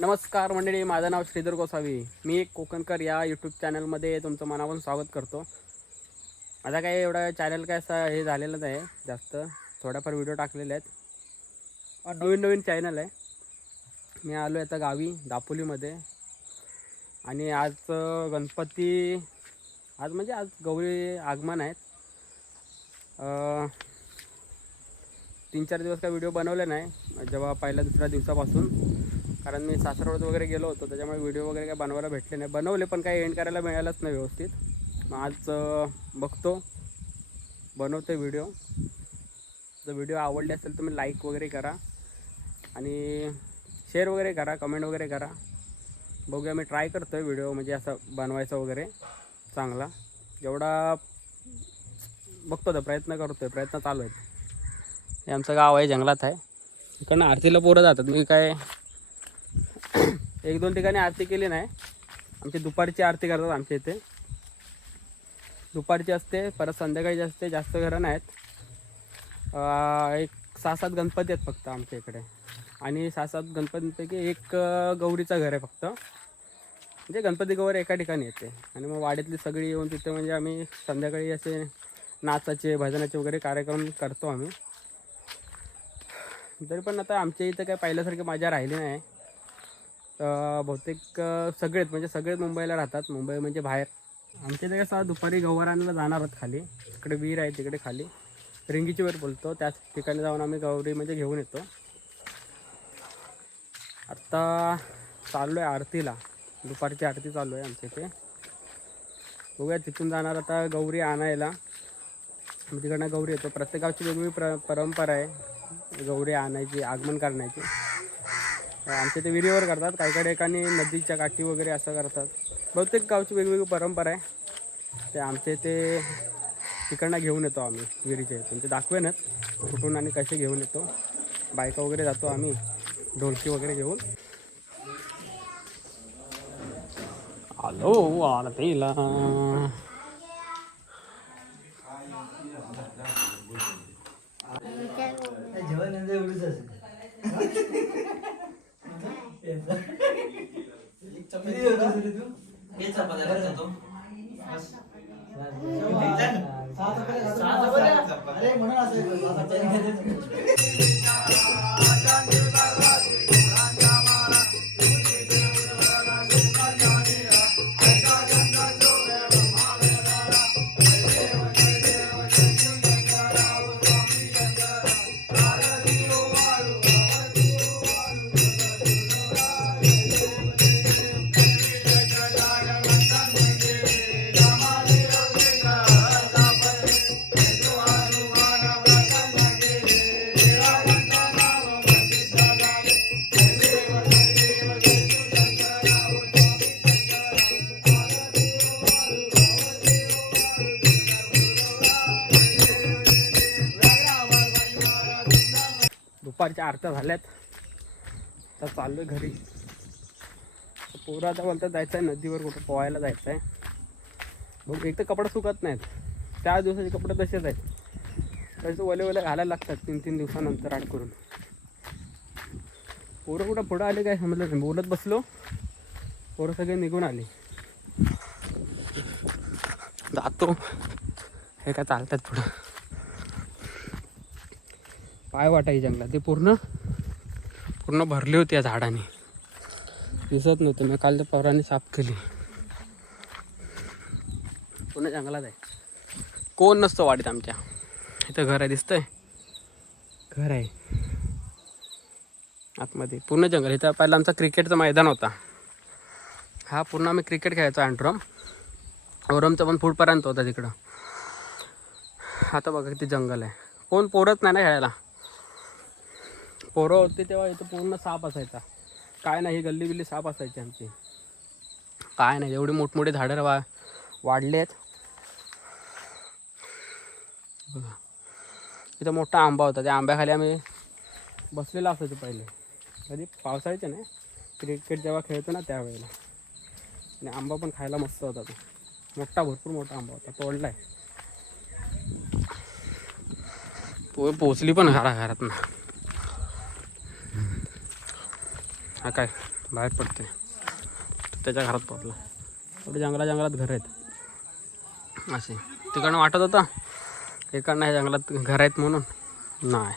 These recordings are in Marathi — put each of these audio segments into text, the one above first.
नमस्कार मंडळी, माझं नाव श्रीधर गोसावी. मी एक कोकणकर या यूट्यूब चॅनलमध्ये तुमचं मनापासून स्वागत करतो. माझा काही एवढा चॅनल काय असं हे झालेलं नाही जास्त, थोड्याफार व्हिडिओ टाकलेले आहेत. नवीन चॅनल आहे. मी आलो आहे आता गावी दापोलीमध्ये आणि आज गणपती आज गौरी आगमन आहेत. 3-4 दिवस काय व्हिडिओ बनवले नाही जेव्हा पहिल्या दुसऱ्या दिवसापासून, कारण मी सासरवडीत वगैरे गेलो होतो, त्याच्यामुळे व्हिडिओ वगैरे काय बनवायला भेटले नाही. बनवले पण काही एंड करायला मिळालंच नाही व्यवस्थित. मग आज बघतो, बनवतो व्हिडिओ. जर व्हिडिओ आवडले असेल तर मी लाईक वगैरे करा आणि शेअर वगैरे करा, कमेंट वगैरे करा. बघूया, मी ट्राय करतो आहे व्हिडिओ म्हणजे असं बनवायचा वगैरे चांगला. जेवढा बघतो तर प्रयत्न चालू आहेत. हे आमचं गाव आहे, जंगलात आहे. इकडनं आरतीला पोरं जातात. मी काय 1-2 ठिकाणी आरती केली नाही. आमची दुपारची आरती करतात आमच्या इथे. दुपारची असते, परत संध्याकाळची असते. जास्त घरं नाहीत. एक 6-7 गणपती आहेत फक्त आमच्या इकडे. आणि 6-7 गणपतींपैकी एक गौरीचं घर आहे फक्त. म्हणजे गणपती गौरी एका ठिकाणी येते आणि मग वाडीतली सगळी येऊन तिथे म्हणजे आम्ही संध्याकाळी असे नाचाचे भजनाचे वगैरे कार्यक्रम करतो आम्ही. तरी पण आता आमच्या इथं काय पहिल्यासारखी मजा राहिली नाही. बहुतेक सगळेच मुंबईला राहतात. मुंबई म्हणजे बाहेर. आमच्या इथे कसं दुपारी गौरांना जाणार आहोत खाली. तिकडे विहीर आहे, तिकडे खाली रिंगीची वेळ बोलतो, त्याच ठिकाणी जाऊन आम्ही गौरी म्हणजे घेऊन येतो. आत्ता चाललो आहे आरतीला. दुपारची आरती चालू आहे आमच्या इथे. बघूया, तिथून जाणार आता गौरी आणायला. मग तिकडनं गौरी येतो. प्रत्येक गावची वेगवेगळी परंपरा आहे गौरी आणायची, आगमन करण्याची. आमच्या ते विहिरीवर करतात, काही एकाने नदीच्या काठी वगैरे असं करतात. बहुतेक गावची वेगवेगळी परंपरा आहे. ते आमच्या इथे तिकडनं घेऊन येतो आम्ही विहिरीच्या इथून. ते दाखवेनच कुठून आणि कसे घेऊन येतो. बायका वगैरे जातो आम्ही ढोलकी वगैरे घेऊन. आलो आरतीला. दुपारच्या आरत्या झाल्यात. आता चाललो आहे घरी. पोरं आता बोलतात जायचं आहे नदीवर, कुठं पोहायला जायचं आहे. मग एक तर कपडे सुकत नाहीत. 4 दिवसाचे कपडे तसेच आहेत. तसे ओले घालायला लागतात 3-3 दिवसानंतर आड करून. पोरं कुठं पुढं आले काय समजलं नाही. बोलत बसलो, पोरं सगळे निघून आले. जातो हे काय चालतात पुढं. पाय वाटायची जंगलात. ते पूर्ण भरली होती या झाडाने, दिसत नव्हतं. मी काल त्या पोरांनी साफ केली. पूर्ण जंगलात आहे. कोण नसतो वाडीत आमच्या. इथं घर आहे, दिसतंय घर आहे आतमध्ये. पूर्ण जंगल. इथं पहिला आमचा क्रिकेटचं मैदान होता. हा पूर्ण आम्ही क्रिकेट खेळायचो. ओरमचं पण फूटपर्यंत होता तिकडं. आता बघा किती जंगल आहे. कोण पोरच नाही ना खेळायला. पोरं होती तेव्हा इथं पूर्ण साप असायचा. काय नाही, गल्ली बिल्ली साप असायची आमची. काय नाही, एवढी मोठमोठी झाडं वाढले आहेत. बघा, इथं मोठा आंबा होता. त्या आंब्याखाली आम्ही बसलेलो असायचो पहिले. कधी पावसाळ्याचे नाही, क्रिकेट जेव्हा खेळतो ना त्यावेळेला. आणि आंबा पण खायला मस्त होता. तो भरपूर मोठा आंबा होता. तोडलाय. पोचली पण घरात ना. हा काय बाहेर पडते. त्याच्या घरात पोहोचला. थोडी जंगलात घर आहेत असे. तिकडनं वाटत होता इकडनं ह्या जंगलात घर आहेत म्हणून. नाही,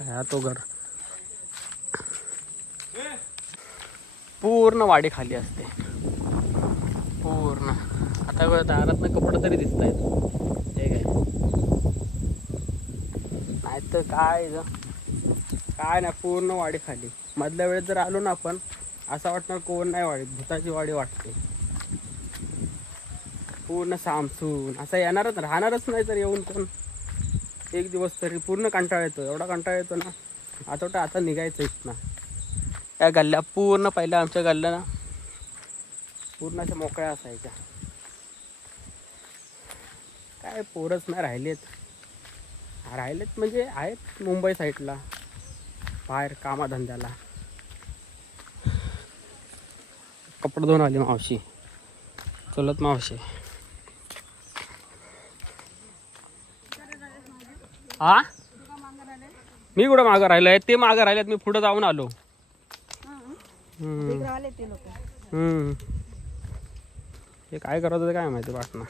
हा तो घर पूर्ण वाडी खाली असते पूर्ण. आता दारात कपडे तरी दिसत आहेत. ठीक आहे, नाही तर काय नाही, पूर्ण वाडी खाली. मधल्या वेळेत जर आलो ना आपण, असं वाटणार कोण नाही वाडीत, भूताची वाडी वाटते. पूर्ण सामसून असं येणारच, राहणारच नाही तर येऊन कोण एक दिवस तरी. पूर्ण कंटाळा येतो, एवढा कंटाळा येतो ना. आता निघायचं इथनं. त्या गल्ल्या पूर्ण पहिल्या आमच्या गल्ल्या ना पूर्ण अशा मोकळ्या असायच्या. काय पोरच नाही राहिलेत म्हणजे आहेत मुंबई साईडला बाहेर कामाधंद्याला. कपडे धुवून आली मावशी, चलत मावशी. हा, मी कुठं मागं राहिलंय, ते मागं राहिलेत, मी पुढे जाऊन आलो. हे काय करत होते काय माहिती वाटणं.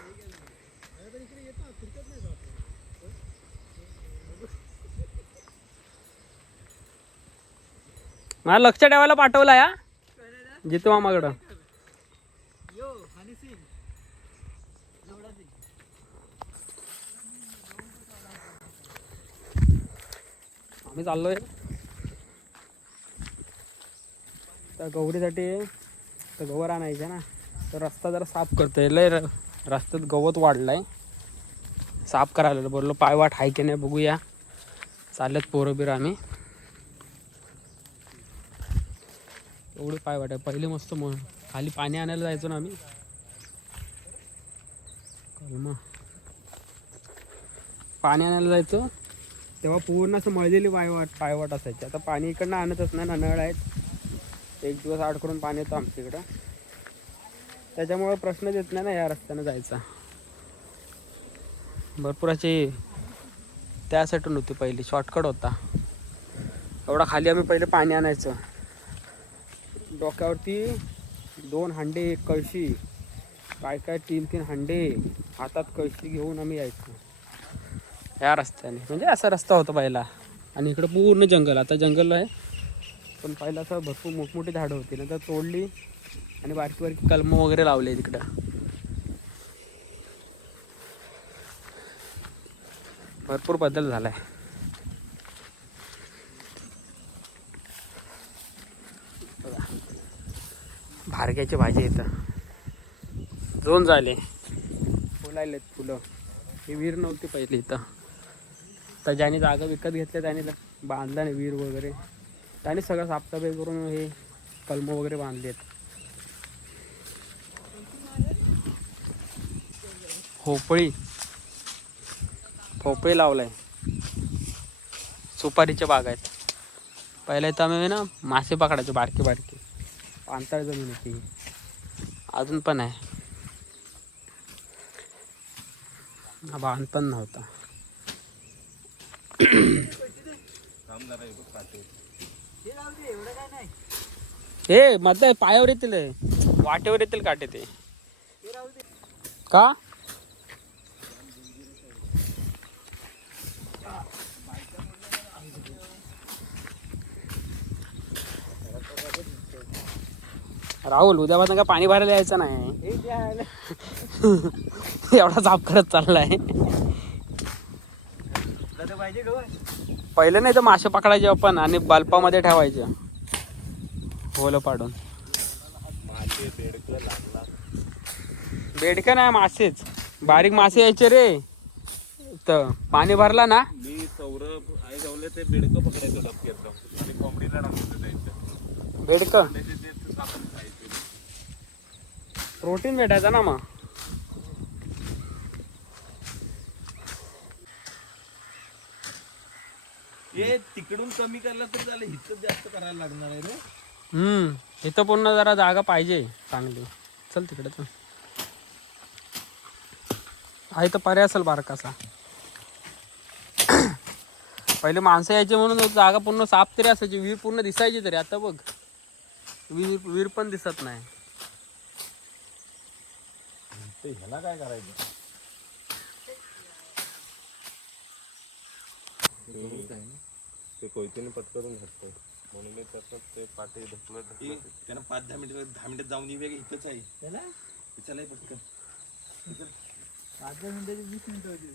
मला लक्ष ठेवायला पाठवला या जितू मामाकडं. आम्ही चाललोय त्या गौरीसाठी. तर गवर आणायचं ना, तर रस्ता जरा साफ करतोय. लय रस्त्यात गवत वाढलाय, साफ करायला बोललो. पायवाट आहे की नाही बघूया. चाललेत पोरं बिरं आम्ही. एवढी पायवाट आहे. पहिले मस्त खाली पाणी आणायला जायचो ना आम्ही. मग पाणी आणायला जायचो तेव्हा पूर्ण असं मळलेली पायवाट असायची. आता पाणी इकडनं आणतच नाही ना, नळ आहेत. एक दिवस आड करून पाणी येतं आमच्या इकडं, त्याच्यामुळे प्रश्नच येत नाही ना या रस्त्यानं जायचा. भरपूर अशी त्यासाठी नव्हती पहिली, शॉर्टकट होता. एवढा खाली आम्ही पहिले पाणी आणायचं. डोक्यावरती 2 हांडे, 1 कळशी, काय 3 हांडे, हातात कळशी घेऊन आम्ही यायचो या रस्त्याने. म्हणजे असा रस्ता होता पहिला. आणि इकडं पूर्ण जंगल. आता जंगल आहे, पण पहिला असं भरपूर मोठमोठी झाडं होती, नंतर तोडली आणि बारकी कलमं वगैरे लावले तिकडं. भरपूर बदल झालाय. भारग्याची भाजी इथं दोन झाले, फुलायलेत फुलं. ही विहीर नव्हती पहिली इथं. तर ज्याने जागा विकत घेतल्या त्याने बांधला नाही विहीर वगैरे. त्याने सगळं साफसफाई करून हे कलमं वगैरे बांधलेत. भोपळी लावलाय. सुपारीच्या बाग आहेत. पहिल्या इथं आम्ही ना मासे पकडायचो, बारके पाणथळ जमीन होती, अजून पण आहे. बांध पण नव्हता. हे मध्ये पायावर येतील, वाटेवर येतील काटे ते का. राहुल, उद्यापासून का पाणी भरायला यायचं नाही. एवढा साफ करत चाललाय. पहिले नाही तर मासे पकडायचे आपण आणि बल्पामध्ये ठेवायचे होलं पाडून. बेडकं नाही, मासेच बारीक मासे यायचे रे. तर पाणी भरला ना, मी सौरभ आई जाऊले ते बेडकं पकडायचो डबक्यात आणि कोंबडीला टाकायचं द्यायचं. बेडकं प्रोटीन भेटायचं ना. मग हे तिकडून कमी करायला तर झालं, इथं जास्त करायला लागणार आहे रे. इथं पूर्ण जरा जागा पाहिजे चांगली. चल तिकडे चल. आहे तर पर्याय असेल बारकासा. पहिले माणसं यायचे म्हणून जागा पूर्ण साफ तरी असायची, विहीर पूर्ण दिसायची तरी. आता बघ विहीर पण दिसत नाही. ते ह्याला काय करायचं? ते कोयतीने पटकरून घातलं म्हणून मी तसं ते पाठी ढकलत त्यांना 5-10 मिनिटात जाऊन येऊया इथंच आहे त्याला चला पटकन. 5-10 मिनिटाची 20 मिनिटं होती.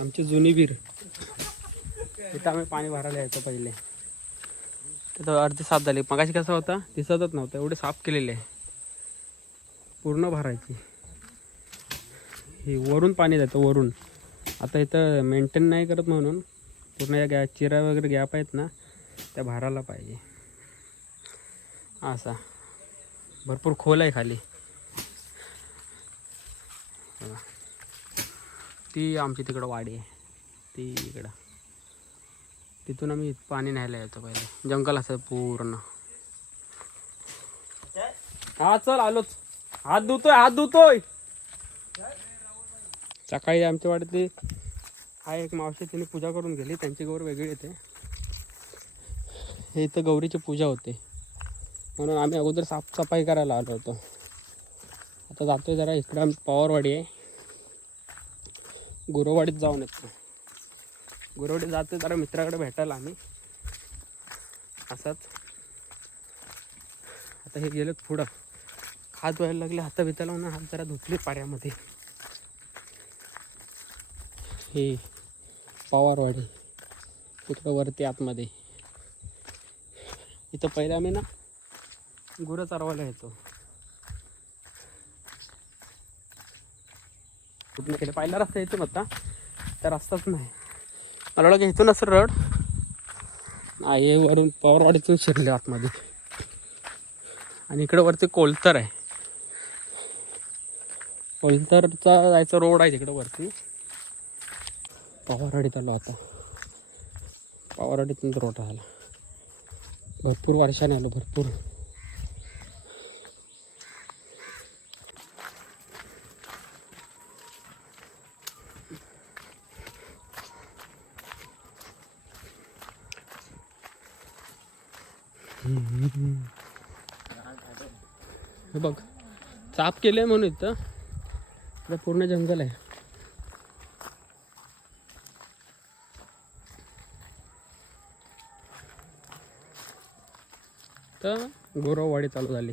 आमची जुनी विहीर, इथं आम्ही पाणी भरायला यायचो पहिले. तिथं अर्धी साफ झाली. मगाशी कसा होता दिसतच नव्हतं, एवढे साफ केलेले आहे. पूर्ण भरायची. ही वरून पाणी जातं वरून. आता इथं मेंटेन नाही करत म्हणून पूर्ण या चिरा वगैरे गॅप आहेत ना, त्या भरायला पाहिजे. असा भरपूर खोल आहे खाली. ती आमची तिकडं वाडी आहे, ती इकडं. तिथून आम्ही पाणी न्यायला येतो. पहिले जंगल असं पूर्ण. हा चल आलोच. हात धुतोय. सकाळी आमच्या वाडीतली हा एक मावशी, तिने पूजा करून गेली. त्यांची गौर वेगळी येते. हे इथं गौरीची पूजा होते म्हणून आम्ही अगोदर साफसफाई करायला आलो होतो. आता जातोय जरा इकडं. आम्ही पवारवाडी आहे, गुरुवाडीत जाऊन येतो. गुरुवाडीत जातो जरा मित्राकडे भेटायला आम्ही असंच. आता हे गेलेत पुढं. हात धुवायला लागले, हाता बिताला म्हणून हात जरा धुतले पाण्यामध्ये. हे पवारवाडी तिकडं वरती आतमध्ये. इथं पहिले आम्ही ना गुरं चारवायला येतो. कुठून केलं पहिला रस्ता इथून होता, त्या रस्ताच नाही. मला वाटलं इथून असं रड आहे, वरून पवारवाडीतून शिरले आतमध्ये. आणि इकडं वरती कोलतर आहे. कोलतरचा जायचा रोड आहे तिकडं वरती. पवारवाडीत आलो आता. पवारवाडीतून रोड राहिला. भरपूर वर्षाने आलो, भरपूर. हे बघ साफ केलंय म्हणून इथं पूर्ण जंगल आहे. तर गुरववाडी चालू झाली.